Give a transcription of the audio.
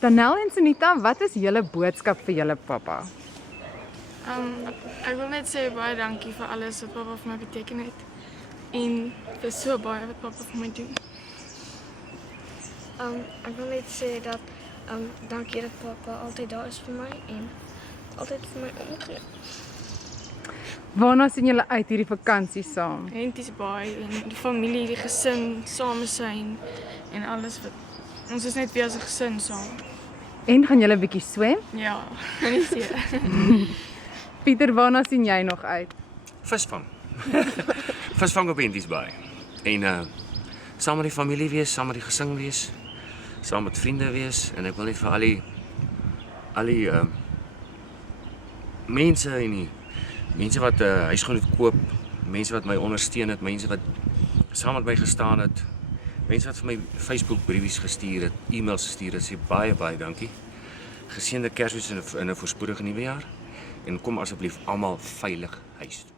Danel en Sunita, wat is julle boodskap vir julle pappa? Ek wil net sê baie dankie vir alles wat pappa vir my beteken het. En vir so baie wat pappa vir my doen. Ek wil net sê dat dankie dat papa altyd daar is vir my en altyd vir my omgee. Waarna sien julle uit hierdie vakansie saam? Henties baie en die familie, die gesin, saam zijn en alles wat. Ons is net weer as 'n gesin saam. En gaan julle 'n bietjie swem? Ja, nie seker. Pieter, waarna sien jy nog uit? Visvang. Visvang op Henties Baai. En saam met die familie wees, saam met die gesin wees, saam met vriende wees en ek wil net vir al die mense en die mense wat huisgenoot koop, mense wat my ondersteun het, mense wat saam met my gestaan het, mense wat vir my Facebook briefies gestuur het, e-mails gestuur het, sê baie dankie. Geseënde Kersfees en 'n voorspoedige nuwe jaar en kom asseblief almal veilig huis toe.